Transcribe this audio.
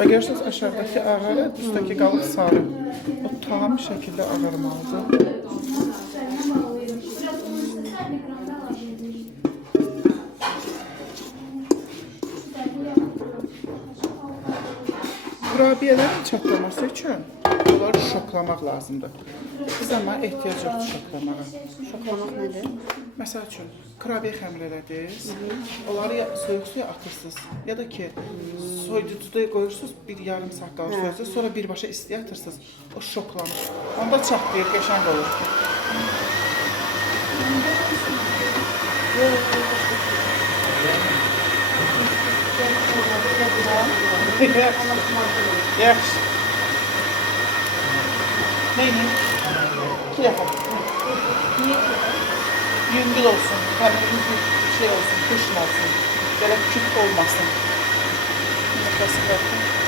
Və görürsünüz aşağıdakı ağarı, üsttəki qalıb sarı. O tam şəkildə ağarmalıdır. Kurabiyələrin çatlaması üçün onları şoklamaq lazımdır. Biz amma ehtiyac yoxdur şoklamağa. Şoklamaq nədir? Məsəl üçün, kurabiyə xəmir elədiniz, onları ya soyuq suya atırsınız, ya da ki, soyuducuda qoyursunuz, bir yarım saat qalır soyuyorsunuz, sonra birbaşa istiyə atırsınız, o şoklanır. Onda çatlayır, qəşəng olur. Yaxşı. Neyini? 2 dəfə. Yüngül olsun, xəmirimiz bir şey olsun, kışın olsun, belə küt olmasın. Nefəsi bakın.